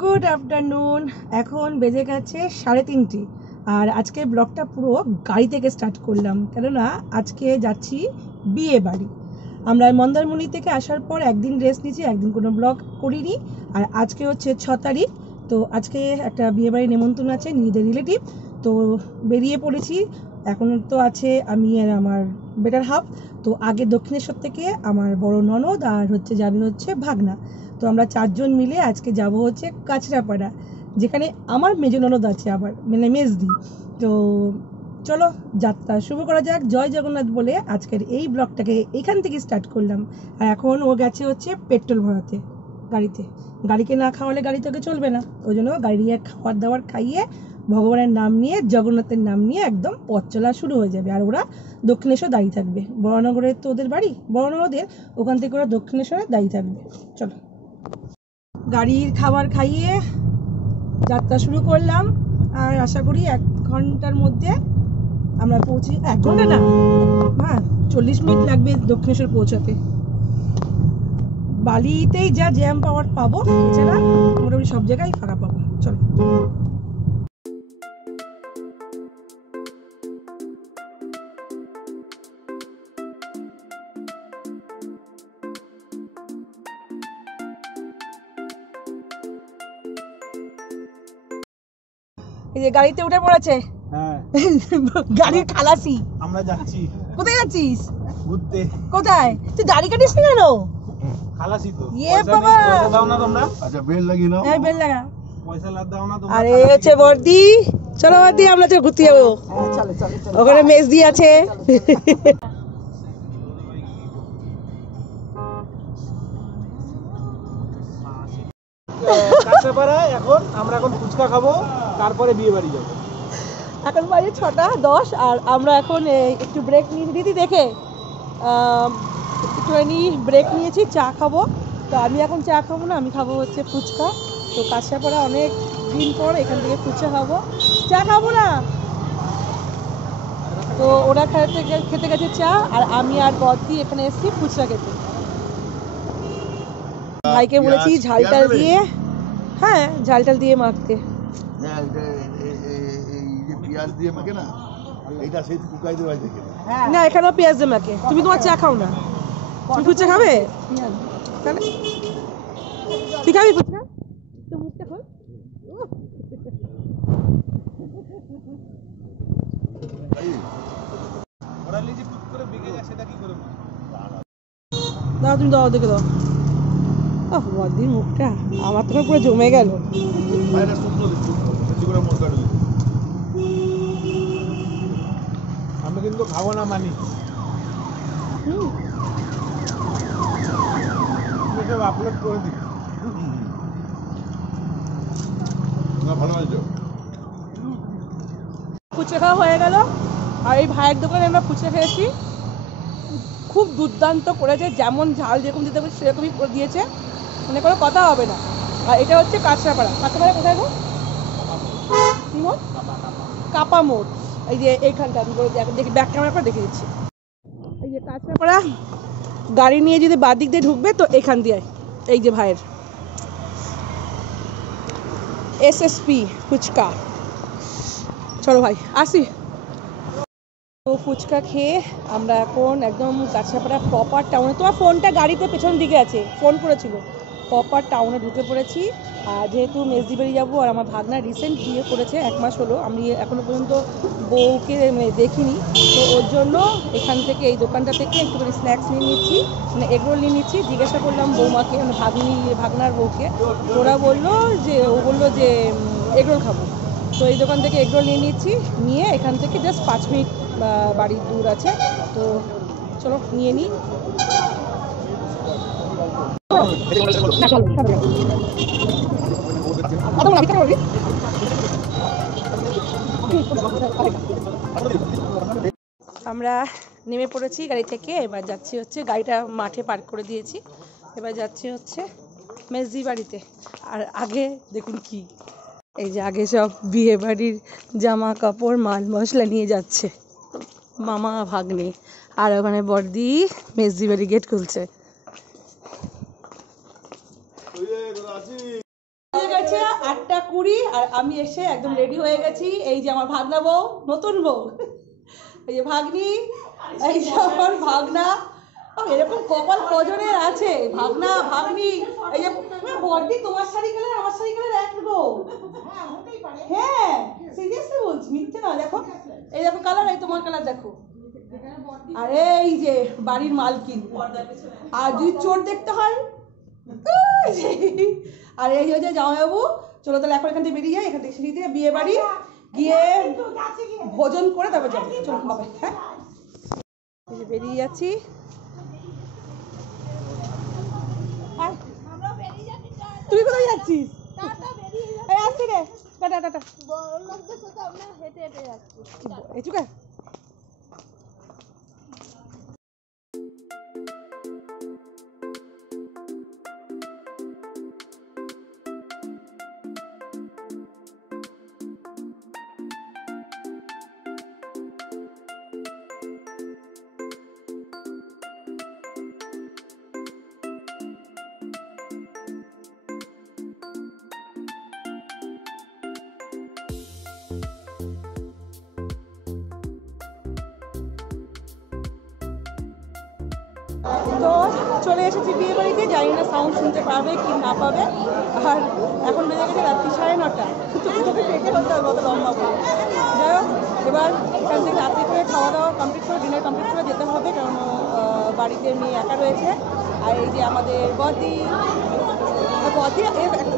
Good afternoon. এখন বেজে গেছে 3:30 আর আজকে ব্লগটা পুরো গাড়ি থেকে স্টার্ট করলাম, কেননা আজকে যাচ্ছি বিয়ে বাড়ি। আমরা মন্দারমণি থেকে আসার পর একদিন রেস্ট নিয়েছি, একদিন কোনো ব্লগ করিনি। আর আজকে হচ্ছে 6 তারিখ, তো আজকে একটা বিয়ে বাড়ি নেমন্তন্ন আছে নিজেদের রিলেটিভ, তো বেরিয়ে পড়েছি। এখন তো আছে আমি আর আমার বেটার হাফ। তো আগে দক্ষিণেশ্বর থেকে আমার বড় ননদ আর যাবে হচ্ছে ভাগনা। তো আমরা 4 জন মিলে আজকে যাব হচ্ছে কাঁচরাপাড়া, যেখানে আমার মেজ ননদ আছে, আবার মানে মেজদি। তো চলো যাত্রা শুরু করা যাক। জয় জগন্নাথ বলে আজকের এই ব্লগটাকে এখান থেকে স্টার্ট করলাম। আর এখন ও গেছে হচ্ছে পেট্রোল ভরাতে গাড়িতে। গাড়িকে না খাওয়ালে গাড়ি তোকে চলবে না, ওই জন্য গাড়ি খাবার দাবার খাইয়ে ভগবানের নাম নিয়ে জগন্নাথের নাম নিয়ে একদম পথ চলা শুরু হয়ে যাবে। আর ওরা দক্ষিণেশ্বর দাঁড়িয়ে থাকবে, বড়নগরে তো ওদের বাড়ি, বড়নগরদের ওখান থেকে ওরা দক্ষিণেশ্বরে দাঁড়িয়ে থাকবে। চলো গাড়ির খাবার খাইয়ে যাত্রা শুরু করলাম। আর আশা করি 1 ঘন্টার মধ্যে আমরা পৌঁছি। 1 ঘন্টা না, হ্যাঁ 40 মিনিট লাগবে দক্ষিণেশ্বর পৌঁছাতে। বালিতেই যা জ্যাম পাওয়ার পাবো, এছাড়া মোটামুটি সব জায়গায় ফাঁকা পাবো। চলো এই যে গাড়িতে উঠে পড়েছে। হ্যাঁ গাড়ির খালাসি। আমরা যাচ্ছি। কোথায় যাচ্ছিস? ঘুরতে। কোথায়? তুই দাড়ি কাটিস না কেন? খালাসি তো। ইয়ে বাবা, পয়সা দাও না তোমরা? আচ্ছা বেল লাগিয়ে নাও। হ্যাঁ বেল লাগা। পয়সা দাও না তোমরা? আরে হচ্ছে বর্দি, চলো বর্দি আমরা তো ঘুরতে যাবো। চলো চলো চলো, ওখানে মেজদি আছে। কাঁচরাপাড়ায় এখন আমরা ফুচকা খাবো, তারপরে বিয়ে বাড়ি যাবো। এখন বাজে 6:10 আর আমরা এখন একটু ব্রেক নিয়ে দিদি দেখে একটুখানি ব্রেক নিয়েছি, চা খাবো। তো আমি এখন চা খাবো না, আমি খাবো হচ্ছে ফুচকা। তো কাঁচরাপাড়া অনেক দিন পর এখান থেকে ফুচকা খাবো, চা খাবো না। তো ওরা খেতে গেছে চা, আর আমি আর বদ্দি এখানে এসেছি ফুচকা খেতে। ভাইকে বলেছি ঝালটাল দিয়ে, হ্যাঁ ঝালটাল দিয়ে মাখতে। হ্যাঁ এই পেঁয়াজ দিয়ে মাখে না, এটা সেই কুকাই দেওয়া দেখে না এখানেও পেঁয়াজ দিয়ে মাখে। তুমি তোমার চা খাও না, তুমি ফুচকা খাবে? তাহলে তুই খাবি ফুচকা? তো মুখটা খোল। ওরা লিজি ফুট করে বেগে যায়, সেটা কি করে? দাও তুমি দাও, দেখে দাও। ওহ বদ্দির মুখটা আমার তো পুরো জমে গেল। বাইরে শুকনো দিচ্ছি, বেশি করে মশলা দিচ্ছি। আমি কিন্তু খাবো না মানি। সব আপলোড করে দিই। ভালো হয়েছে। ফুচকা খাওয়া হয়ে গেল, আর এই ভাইয়ের দোকানে আমরা ফুচকা খেয়েছি। খুব দুর্দান্ত করেছে, যেমন ঝাল যেরকম দিতে হবে সেরকমই করে দিয়েছে, মানে কোনো কথা হবে না। আর এটা হচ্ছে কাঁচরাপাড়া। কাঁচরাপাড়া কোথায় গো? কি মোড়? কাপা মোড়। এই যে এইখানটা আমি দেখি, ব্যাক ক্যামেরা করে দেখে দিচ্ছি। এই যে কাঁচরাপাড়া, গাড়ি নিয়ে যদি বাঁ দিক দিয়ে ঢুকবে তো এখান দিয়ে, এই যে ভাইয়ের এসএসপি ফুচকা। চলো ভাই আসি। তো ফুচকা খেয়ে আমরা এখন একদম কাঁচরাপাড়া প্রপার টাউনে, তোমার ফোনটা গাড়িতে পেছন দিকে আছে, ফোন করেছিল, প্রপার টাউনে ঢুকে পড়েছি। আর যেহেতু মেজদি বাড়ি যাবো, আর আমার ভাগনা রিসেন্ট বিয়ে করেছে, 1 মাস হলো, আমি এখনো পর্যন্ত বউকে দেখিনি। তো ওর জন্য এখান থেকে এই দোকানটা থেকে একটুখানি স্ন্যাক্স নিয়ে নিচ্ছি, মানে এগরোল নিয়ে নিচ্ছি। জিজ্ঞাসা করলাম বৌমাকে, মানে ভাগনার বউকে, ওরা বললো যে এগরোল খাবো। তো এই দোকান থেকে এগরোল নিয়ে নিচ্ছি, নিয়ে এখান থেকে জাস্ট 5 মিনিট বাড়ির দূর আছে। তো চলো নিয়ে নিই। আমরা নেমে পড়েছি গাড়ি থেকে, এবার যাচ্ছি হচ্ছে, গাড়িটা মাঠে পার্ক করে দিয়েছি, এবার যাচ্ছি হচ্ছে মেজদি বাড়িতে। আর আগে দেখুন কি, এই যে আগে সব বিয়ে বাড়ির জামা কাপড় মাল মশলা নিয়ে যাচ্ছে মামা ভাগ্নে, আর ওখানে বর্দি মেজদি বাড়ি গেট খুলছে। 8:20 আর আমি এসে একদম রেডি হয়ে গেছি। এই যে আমার ভাগনা বউ, নতুন বউ, এই যে ভাগ্নি, এই যে আমার ভাগনা। এরকম কপাল কজনের আছে, ভাগনা ভাগ্নি। এই যে বড়দি, তোমার শাড়ি কালার আমার শাড়ি কালার এক গো। হ্যাঁ সিরিয়াসলি বলছি, মিথ্যে না। দেখো এই দেখো কালার, এই তোমার কালার দেখো। আর এই যে বাড়ির মালকিন। আর যদি চোর দেখতে হয়, আর এই যে জামাইবাবু। চলো তাহলে এখন এখান থেকে বেরিয়ে যাই, এখান থেকে সিঁড়ি দিয়ে বিয়ে বাড়ি গিয়ে ভোজন করে তারপর যাবো। চলো বাবা। হ্যাঁ বেরিয়ে যাচ্ছি। তুই কোথায় যাচ্ছিস? আসছি রে, টাটা টাটা। এচুকা তো চলে এসেছি বিয়ে বাড়িতে। জানি না সাউন্ড শুনতে পাবে কি না পাবে। আর এখন বেজে গেছে রাত্রি 9:30। তোকে পেটে হতে হবে অত লম্বা করে। যাই হোক, এবার এখান থেকে রাত্রি করে খাওয়া দাওয়া কমপ্লিট করে, ডিনার কমপ্লিট করে যেতে হবে, কারণ বাড়িতে মেয়ে একা রয়েছে। আর এই যে আমাদের বদি, বদি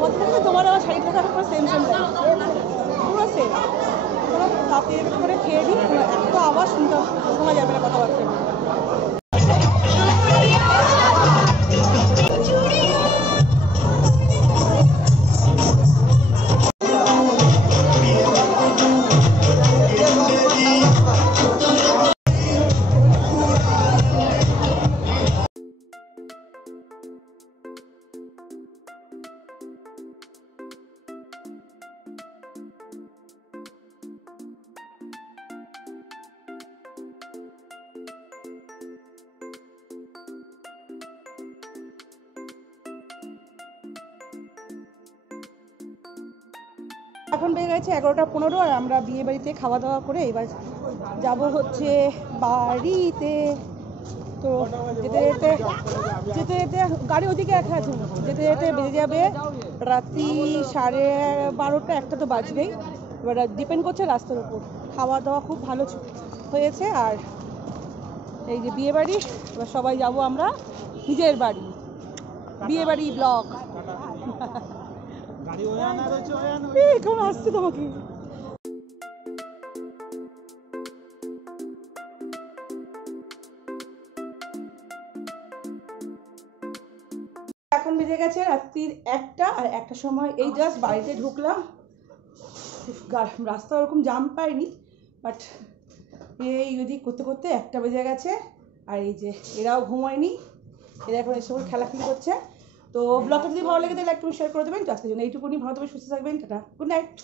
বদি তোমার আমার শাড়ি থাকার পুরো সেম সেম লাগে, পুরো সেম। কোনো তাতে করে খেয়ে নিই, এত আওয়াজ শুনতে শোনা যাবে না কথাবার্তা। এখন বেজে গেছে 11:15 আর আমরা বিয়ে বাড়িতে খাওয়া দাওয়া করে এবার যাব হচ্ছে বাড়িতে। তো যেতে যেতে যেতে যেতে গাড়ি ওদিকে রাখা আছে, যেতে যেতে বেজে যাবে রাত্রি 12:30 1টা তো বাজবেই। এবার ডিপেন্ড করছে রাস্তার উপর। খাওয়া দাওয়া খুব ভালো হয়েছে। আর এই যে বিয়ে বাড়ি, এবার সবাই যাব আমরা নিজের বাড়ি। বিয়ে বাড়ি ব্লগ। কেমন আসছে তোমাকে? এখন বেজে গেছে রাত্রির 1টা আর 1টার সময় এই জাস্ট বাড়িতে ঢুকলাম। রাস্তা ওরকম জাম পাইনি, বাট এই ওদিক করতে করতে 1টা বেজে গেছে। আর এই যে এরাও ঘুমায়নি, এরা এখন এসে খেলাখেলি করছে। তো ব্লগটা যদি ভালো লেগে তাহলে একটু শেয়ার করে দেবেন। তো আজকের জন্য এইটুকুনি। ভালো থাকবেন, সুস্থ থাকবেন, টাটা, গুড নাইট।